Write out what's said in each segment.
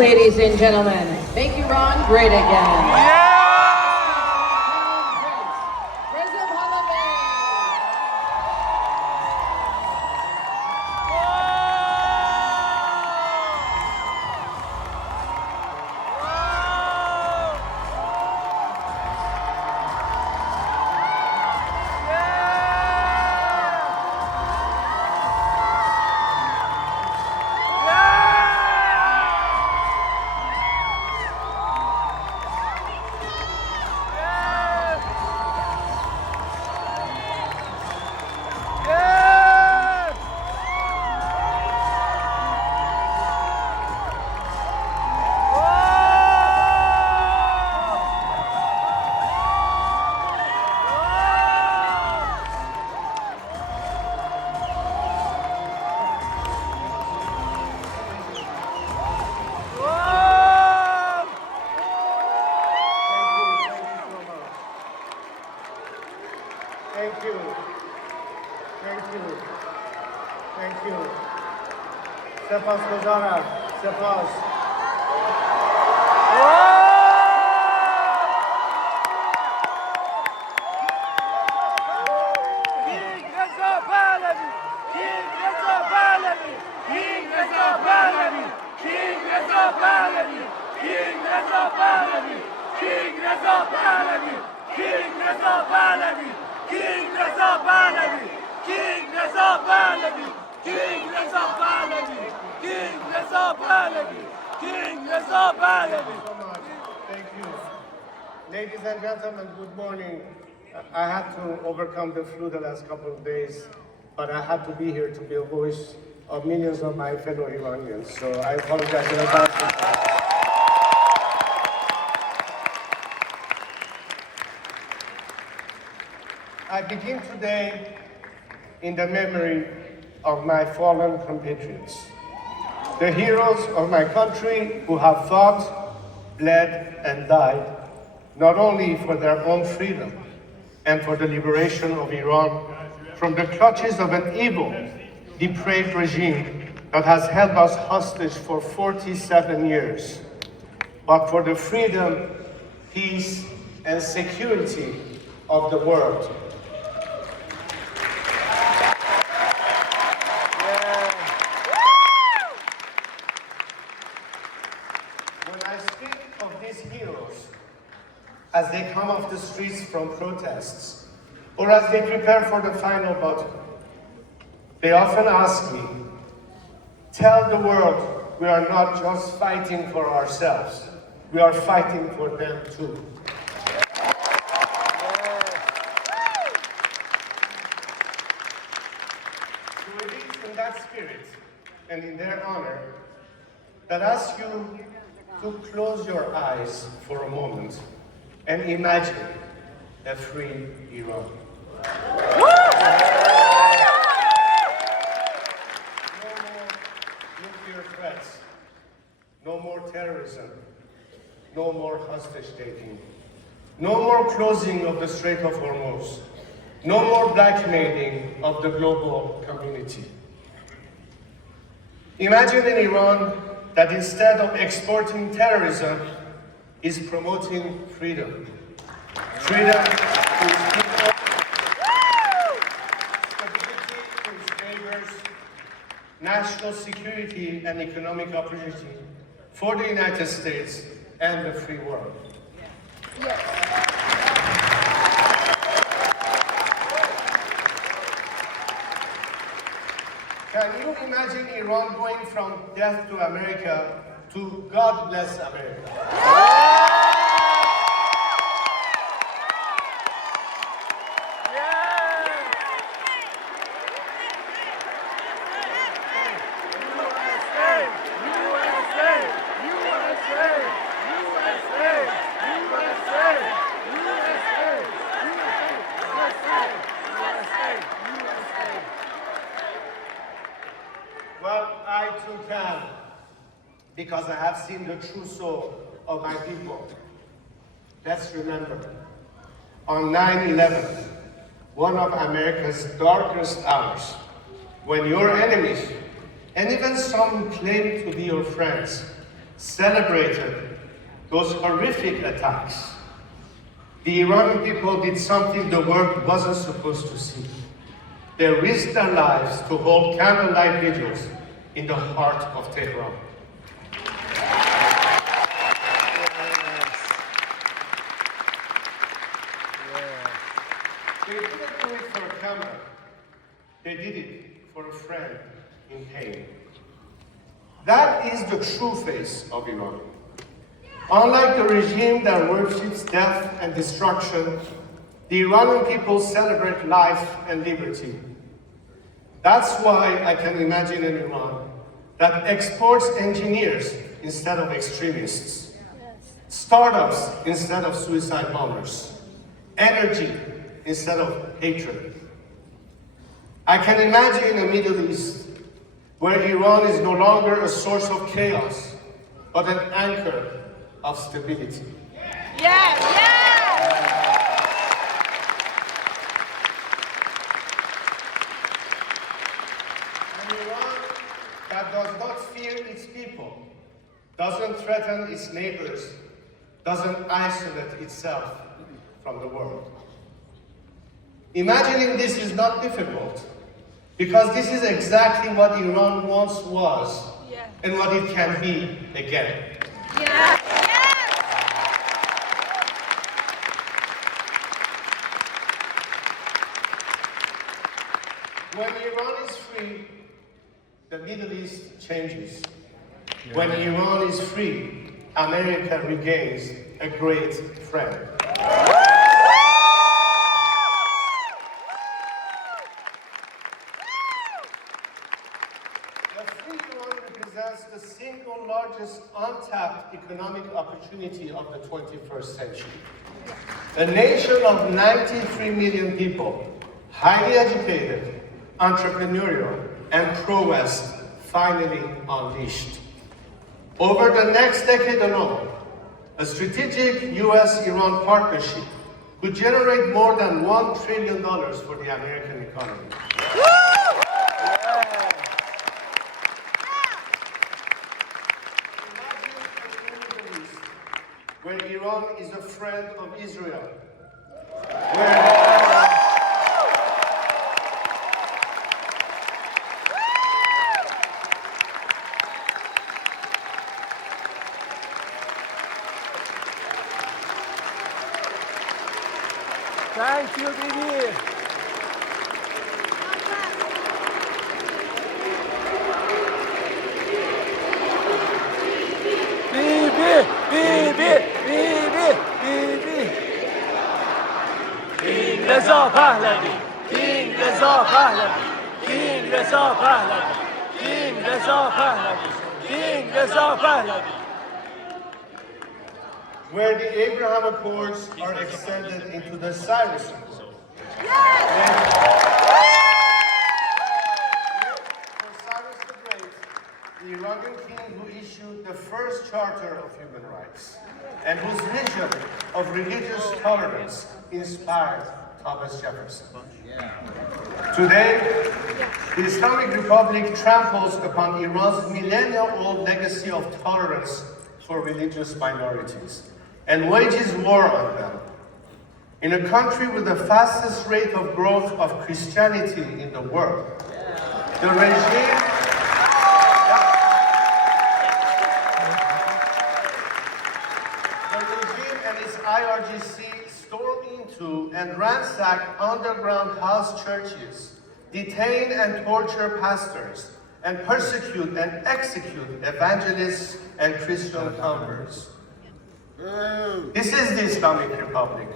ladies and gentlemen. Thank you, Ron. Great again. Reza Pahlavi. Thank you. Thank you. Thank you. Sepas Gozara. Sepas. King Reza Pahlavi! King Reza Pahlavi! King Reza Pahlavi! King Reza Pahlavi! King Reza Pahlavi! King Reza Pahlavi! King Reza Pahlavi! King Reza Pahlavi! King Reza Pahlavi! King Reza Pahlavi! King Reza Pahlavi! King Reza Pahlavi! So much. Thank you. Ladies and gentlemen, good morning. I had to overcome the flu the last couple of days, but I had to be here to be a voice of millions of my fellow Iranians. So I apologize in advance. I begin today in the memory of my fallen compatriots, the heroes of my country who have fought, bled, and died, not only for their own freedom and for the liberation of Iran from the clutches of an evil, depraved regime that has held us hostage for 47 years, but for the freedom, peace, and security of the world. When I speak of these heroes, as they come off the streets from protests, or as they prepare for the final battle, they often ask me, tell the world we are not just fighting for ourselves, we are fighting for them too. So it is in that spirit and in their honor that I ask you to close your eyes for a moment and imagine a free Iran. No more nuclear threats, no more terrorism, no more hostage taking, no more closing of the Strait of Hormuz, no more blackmailing of the global community. Imagine an Iran that instead of exporting terrorism is promoting freedom. Freedom to its people, stability to its neighbors, national security and economic opportunity for the United States and the free world. Can you imagine Iran going from death to America to God bless America? Well, I too can, because I have seen the true soul of my people. Let's remember, on 9/11, one of America's darkest hours, when your enemies, and even some who claim to be your friends, celebrated those horrific attacks, the Iranian people did something the world wasn't supposed to see. They risked their lives to hold candlelight vigils in the heart of Tehran. They didn't do it for a camera. They did it for a friend in pain. That is the true face of Iran. Unlike the regime that worships death and destruction, the Iranian people celebrate life and liberty. That's why I can imagine an Iran that exports engineers instead of extremists, startups instead of suicide bombers, energy instead of hatred. I can imagine a Middle East where Iran is no longer a source of chaos, but an anchor of stability. Yes, yes! An Iran that does not fear its people, doesn't threaten its neighbors, doesn't isolate itself from the world. Imagining this is not difficult, because this is exactly what Iran once was and what it can be again. Yeah. When Iran is free, the Middle East changes. When Iran is free, America regains a great friend. The free Iran represents the single largest untapped economic opportunity of the 21st century. A nation of 93 million people, highly educated, entrepreneurial, and pro-West, finally unleashed. Over the next decade alone, a strategic US-Iran partnership could generate more than $1 trillion for the American economy. Imagine a Middle East where Iran is a friend of Israel, Thank you, Bibi. Bibi, Bibi, Bibi, Bibi. King Reza Pahlavi, King Reza Pahlavi, King Reza Pahlavi, King Reza Pahlavi, King Reza Pahlavi. where the Abraham Accords are extended into the Cyrus Accords. For Cyrus the Great, the Iranian king who issued the first Charter of Human Rights, and whose vision of religious tolerance inspired Thomas Jefferson. Today, the Islamic Republic tramples upon Iran's millennial-old legacy of tolerance for religious minorities and wages war on them. In a country with the fastest rate of growth of Christianity in the world, the regime and its IRGC storm into and ransack underground house churches, detain and torture pastors, and persecute and execute evangelists and Christian converts. This is the Islamic Republic,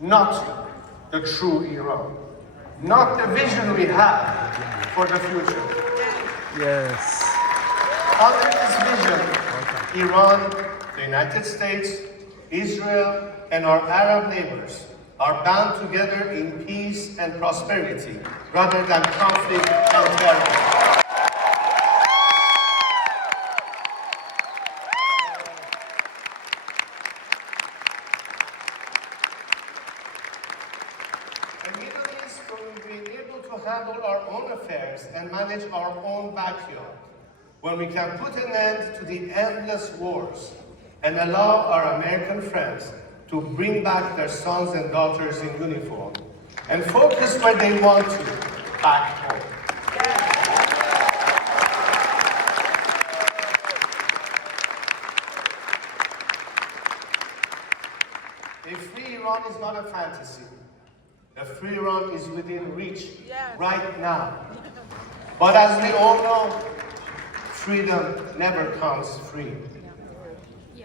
not the true Iran, not the vision we have for the future. Yes. Under this vision, Iran, the United States, Israel, and our Arab neighbors are bound together in peace and prosperity rather than conflict and terror. A Middle East where we will be able to handle our own affairs and manage our own backyard, when we can put an end to the endless wars and allow our American friends to bring back their sons and daughters in uniform and focus where they want to, back home. A free Iran is not a fantasy. A free Iran is within reach right now. But as we all know, freedom never comes free.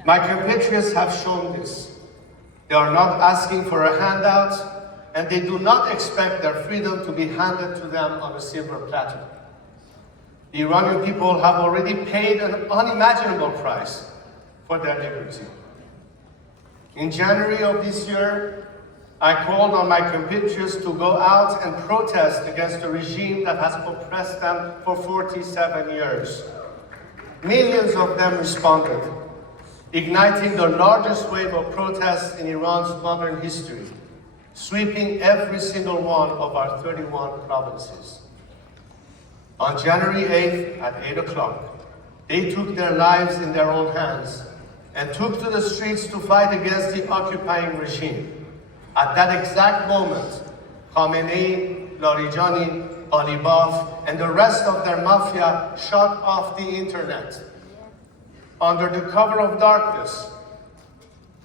My compatriots have shown this. They are not asking for a handout, and they do not expect their freedom to be handed to them on a silver platter. The Iranian people have already paid an unimaginable price for their liberty. In January of this year, I called on my compatriots to go out and protest against a regime that has oppressed them for 47 years. Millions of them responded, igniting the largest wave of protests in Iran's modern history, sweeping every single one of our 31 provinces. On January 8th at 8 o'clock, they took their lives in their own hands and took to the streets to fight against the occupying regime. At that exact moment, Khamenei, Larijani, Ghalibaf, and the rest of their mafia shut off the internet. Under the cover of darkness,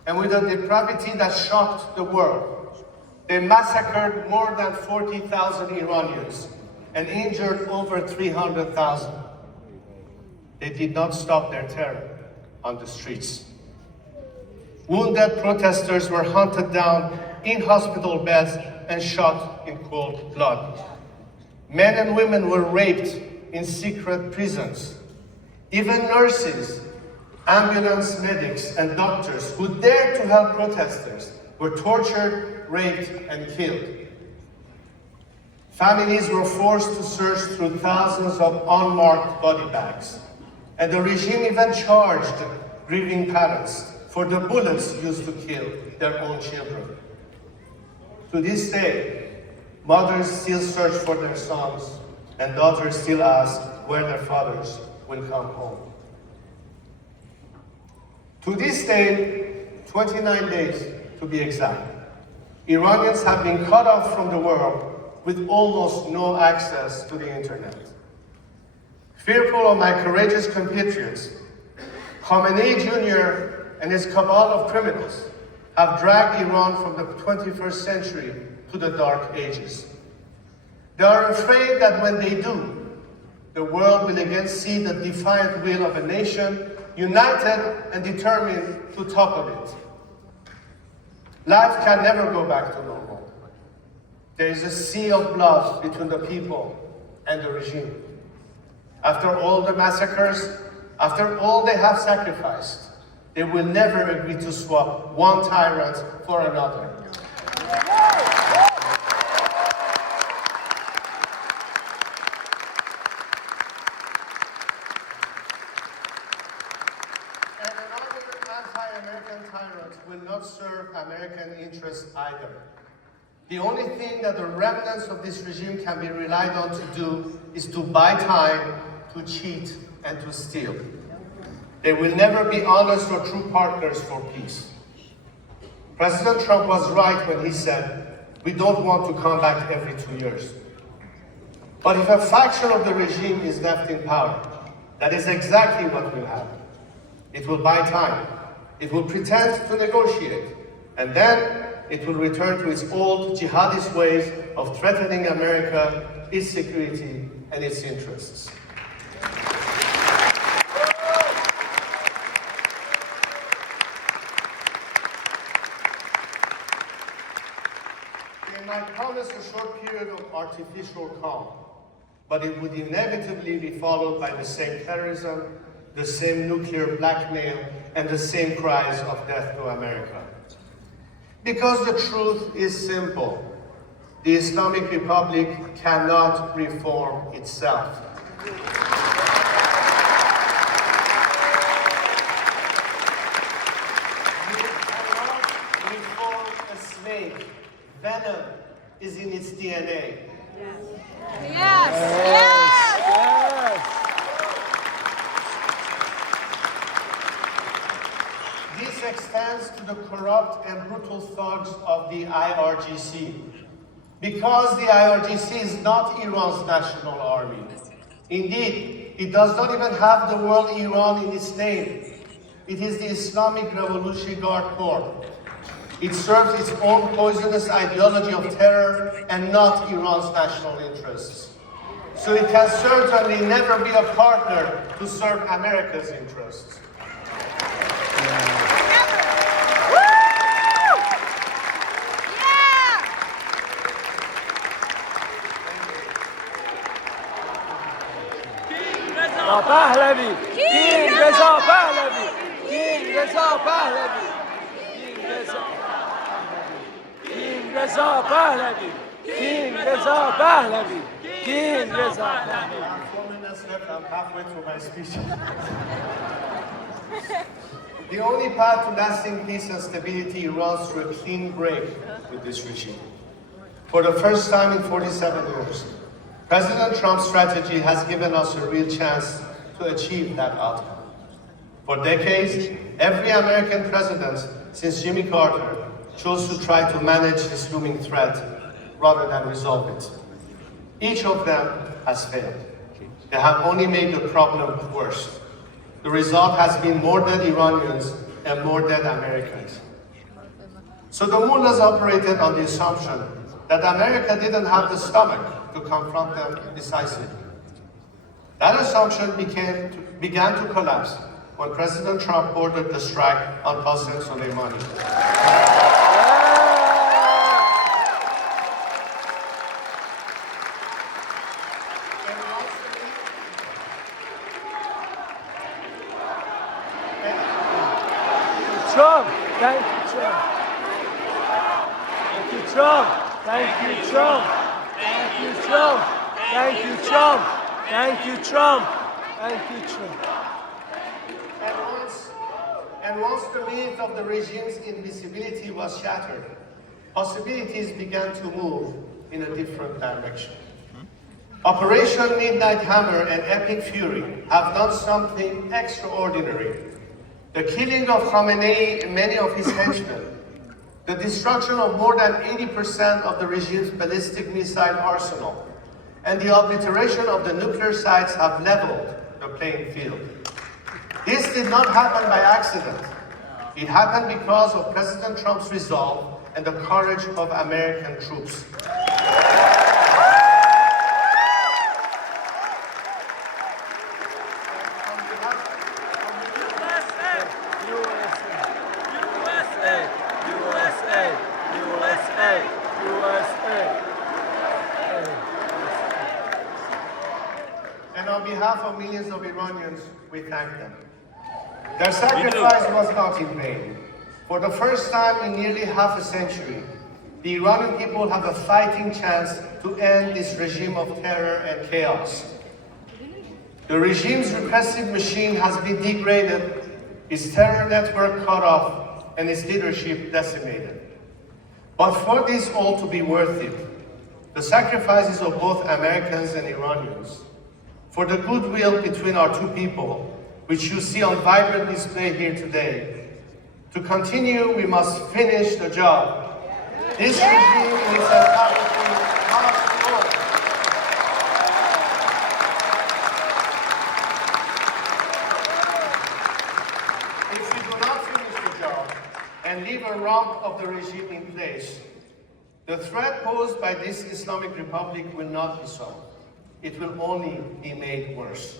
and with a depravity that shocked the world, they massacred more than 40,000 Iranians and injured over 300,000. They did not stop their terror on the streets. Wounded protesters were hunted down in hospital beds and shot in cold blood. Men and women were raped in secret prisons. Even nurses, ambulance medics, and doctors who dared to help protesters were tortured, raped, and killed. Families were forced to search through thousands of unmarked body bags, and the regime even charged grieving parents for the bullets used to kill their own children. To this day, mothers still search for their sons, and daughters still ask where their fathers will come home. To this day, 29 days to be exact, Iranians have been cut off from the world with almost no access to the internet. Fearful of my courageous compatriots, Khamenei Jr. and his cabal of criminals have dragged Iran from the 21st century to the dark ages. They are afraid that when they do, the world will again see the defiant will of a nation united and determined to topple it. Life can never go back to normal. There is a sea of blood between the people and the regime. After all the massacres, after all they have sacrificed, they will never agree to swap one tyrant for another. And another anti-American tyrant will not serve American interests either. The only thing that the remnants of this regime can be relied on to do is to buy time, to cheat, and to steal. They will never be honest or true partners for peace. President Trump was right when he said, we don't want to come back every 2 years. But if a faction of the regime is left in power, that is exactly what will happen. It will buy time. It will pretend to negotiate. And then it will return to its old jihadist ways of threatening America, its security, and its interests. They might promise a short period of artificial calm, but it would inevitably be followed by the same terrorism, the same nuclear blackmail, and the same cries of death to America. Because the truth is simple. The Islamic Republic cannot reform itself. You cannot reform a snake. Venom is in its DNA. Yes. Yes. extends to the corrupt and brutal thugs of the IRGC. Because the IRGC is not Iran's national army. Indeed, it does not even have the word Iran in its name. It is the Islamic Revolutionary Guard Corps. It serves its own poisonous ideology of terror and not Iran's national interests. So it can certainly never be a partner to serve America's interests. Pahlavi, King Reza Pahlavi, King Reza Pahlavi, King Reza Pahlavi, King Reza Pahlavi, King Reza Pahlavi. I have 4 minutes left. I'm halfway through my speech. The only path to lasting peace and stability runs through a clean break with this regime. For the first time in 47 years, President Trump's strategy has given us a real chance to achieve that outcome. For decades, every American president since Jimmy Carter chose to try to manage this looming threat rather than resolve it. Each of them has failed. They have only made the problem worse. The result has been more dead Iranians and more dead Americans. So the mullahs operated on the assumption that America didn't have the stomach to confront them decisively. That assumption began to collapse when President Trump ordered the strike on Qasem Soleimani. Trump, thank you, Trump. Thank you, Trump. Thank you, Trump. Thank you, Trump. Thank you, Trump. Thank you, Trump. Thank you, Trump. And once the myth of the regime's invisibility was shattered, possibilities began to move in a different direction. Operation Midnight Hammer and Epic Fury have done something extraordinary. The killing of Khamenei and many of his henchmen, the destruction of more than 80% of the regime's ballistic missile arsenal, and the obliteration of the nuclear sites have leveled the playing field. This did not happen by accident. It happened because of President Trump's resolve and the courage of American troops. And on behalf of millions of Iranians, we thank them. Their sacrifice was not in vain. For the first time in nearly half a century, the Iranian people have a fighting chance to end this regime of terror and chaos. The regime's repressive machine has been degraded, its terror network cut off, and its leadership decimated. But for this all to be worth it, the sacrifices of both Americans and Iranians, for the goodwill between our two people, which you see on vibrant display here today, to continue, we must finish the job. This regime in its entirety must go. If we do not finish the job and leave a rump of the regime in place, the threat posed by this Islamic Republic will not be solved. It will only be made worse.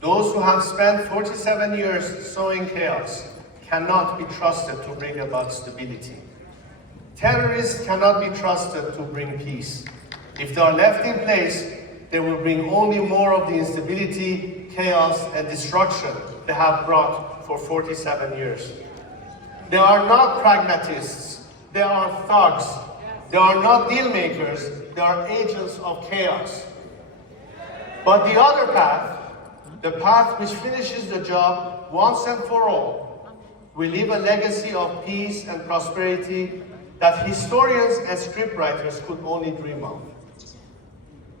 Those who have spent 47 years sowing chaos cannot be trusted to bring about stability. Terrorists cannot be trusted to bring peace. If they are left in place, they will bring only more of the instability, chaos, and destruction they have brought for 47 years. They are not pragmatists, they are thugs. They are not deal makers, they are agents of chaos. But the other path, the path which finishes the job once and for all, will leave a legacy of peace and prosperity that historians and scriptwriters could only dream of.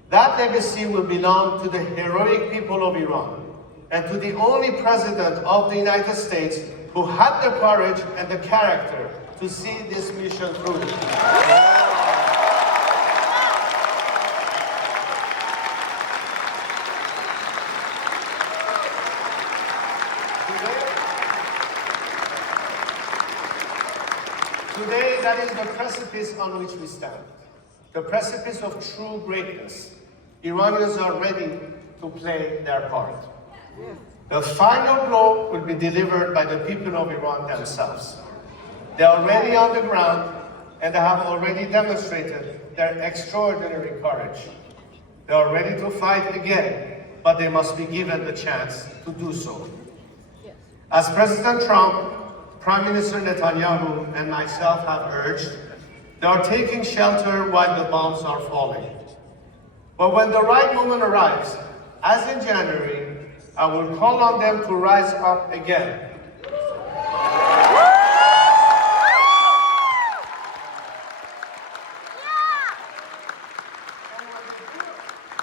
That legacy will belong to the heroic people of Iran and to the only president of the United States who had the courage and the character to see this mission through. Today, that is the precipice on which we stand. The precipice of true greatness. Iranians are ready to play their part. The final blow will be delivered by the people of Iran themselves. They are already on the ground and they have already demonstrated their extraordinary courage. They are ready to fight again, but they must be given the chance to do so. As President Trump, Prime Minister Netanyahu, and myself have urged, they are taking shelter while the bombs are falling. But when the right moment arrives, as in January, I will call on them to rise up again.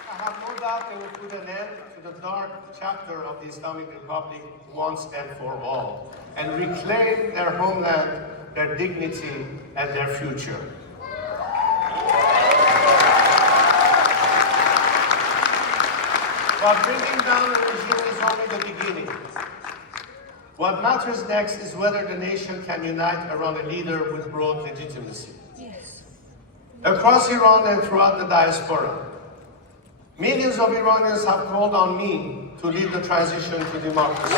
I have no doubt they will put an end to the dark chapter of the Islamic Republic once and for all, and reclaim their homeland, their dignity, and their future. But bringing down a regime is only the beginning. What matters next is whether the nation can unite around a leader with broad legitimacy. Yes. Across Iran and throughout the diaspora, millions of Iranians have called on me to lead the transition to democracy.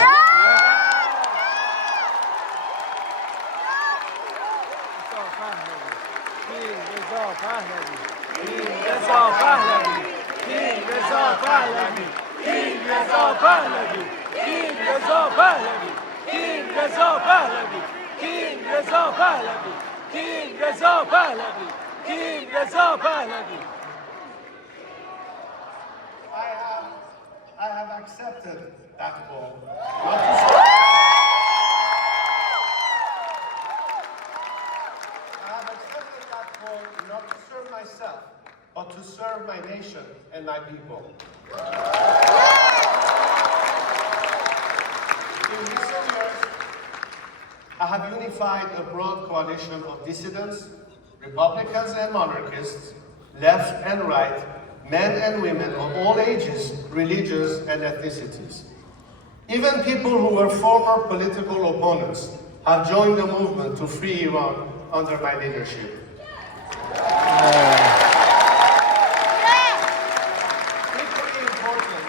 King Reza Pahlavi, King Reza Pahlavi, King Reza Pahlavi, King Reza Pahlavi, King Reza Pahlavi, King Reza Pahlavi, King Reza Pahlavi. I have accepted that call. Not to serve myself, but to serve my nation and my people. In recent years, I have unified a broad coalition of dissidents, Republicans and monarchists, left and right, men and women of all ages, religions, and ethnicities. Even people who were former political opponents have joined the movement to free Iran under my leadership. Equally important,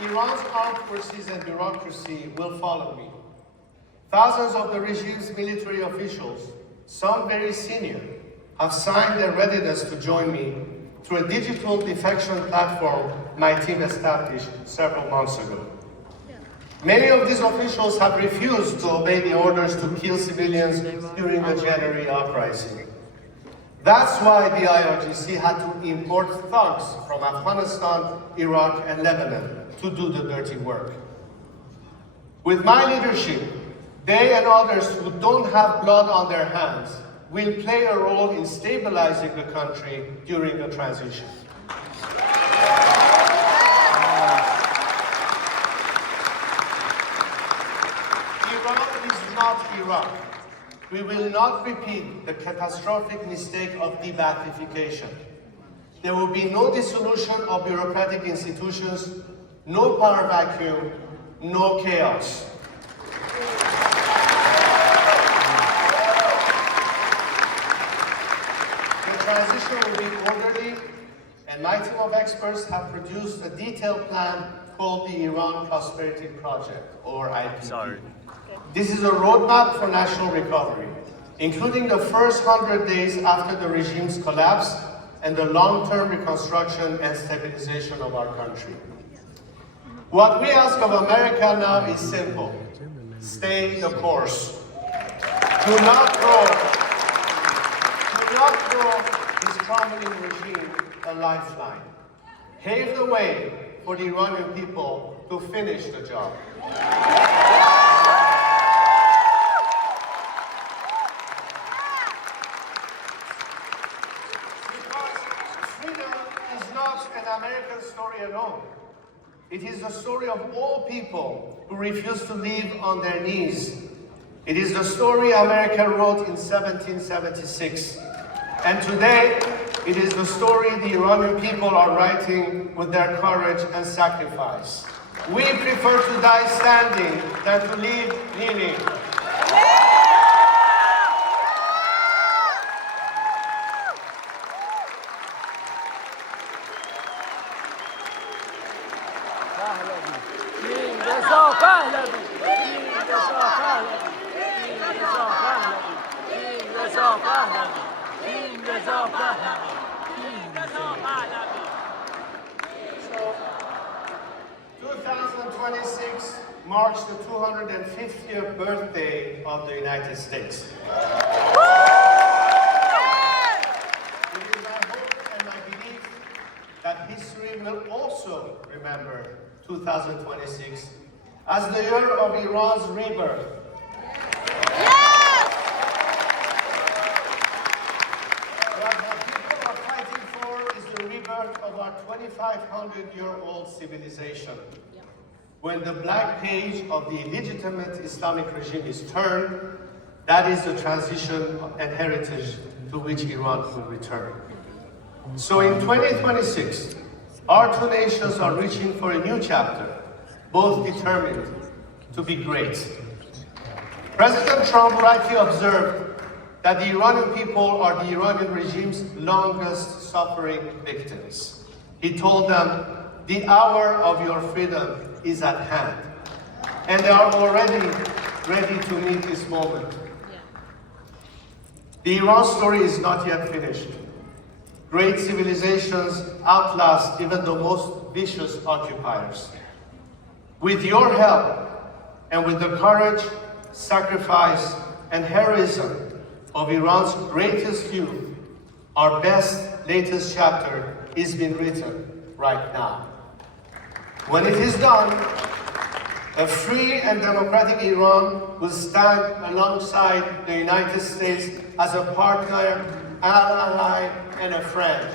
Iran's armed forces and bureaucracy will follow me. Thousands of the regime's military officials, some very senior, have signed their readiness to join me through a digital defection platform my team established several months ago. Many of these officials have refused to obey the orders to kill civilians during the January uprising. That's why the IRGC had to import thugs from Afghanistan, Iraq, and Lebanon to do the dirty work. With my leadership, they and others who don't have blood on their hands will play a role in stabilizing the country during the transition. Iran is not Iraq. We will not repeat the catastrophic mistake of de-Baathification. There will be no dissolution of bureaucratic institutions, no power vacuum, no chaos. The transition will be orderly, and my team of experts have produced a detailed plan called the Iran Prosperity Project, or IPP. This is a roadmap for national recovery, including the first 100 days after the regime's collapse and the long-term reconstruction and stabilization of our country. What we ask of America now is simple. Stay the course. Do not throw this crumbling regime a lifeline. Pave the way for the Iranian people to finish the job. An American story alone. It is the story of all people who refuse to live on their knees It is the story America wrote in 1776. And today, it is the story the Iranian people are writing with their courage and sacrifice. We prefer to die standing than to live kneeling. King Reza Pahlavi. King Reza Pahlavi. King Reza Pahlavi. King Reza Pahlavi. King Reza Pahlavi. King Reza Pahlavi. So, 2026 marks the 250th birthday of the United States. It is my hope and my belief that history will also remember 2026 as the year of Iran's rebirth. What the people are fighting for is the rebirth of our 2,500-year-old civilization. When the black page of the illegitimate Islamic regime is turned, that is the transition and heritage to which Iran will return. So in 2026, our two nations are reaching for a new chapter, both determined to be great. President Trump rightly observed that the Iranian people are the Iranian regime's longest suffering victims. He told them, the hour of your freedom is at hand. And they are already ready to meet this moment. The Iran story is not yet finished. Great civilizations outlast even the most vicious occupiers. With your help, and with the courage, sacrifice, and heroism of Iran's greatest youth, our best, latest chapter is being written right now. When it is done, a free and democratic Iran will stand alongside the United States as a partner, an ally, and a friend.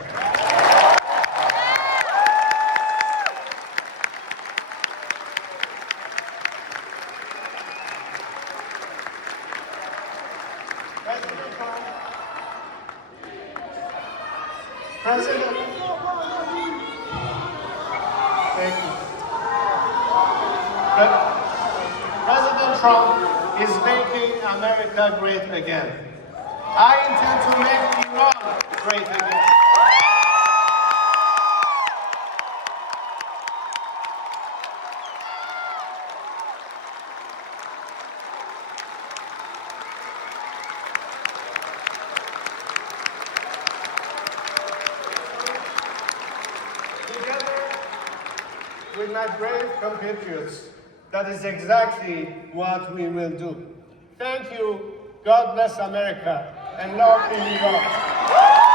President, thank you. President Trump is making America great again. I intend to make Iran great again. Together with my brave compatriots, that is exactly what we will do. Thank you. God bless America and love in Iran.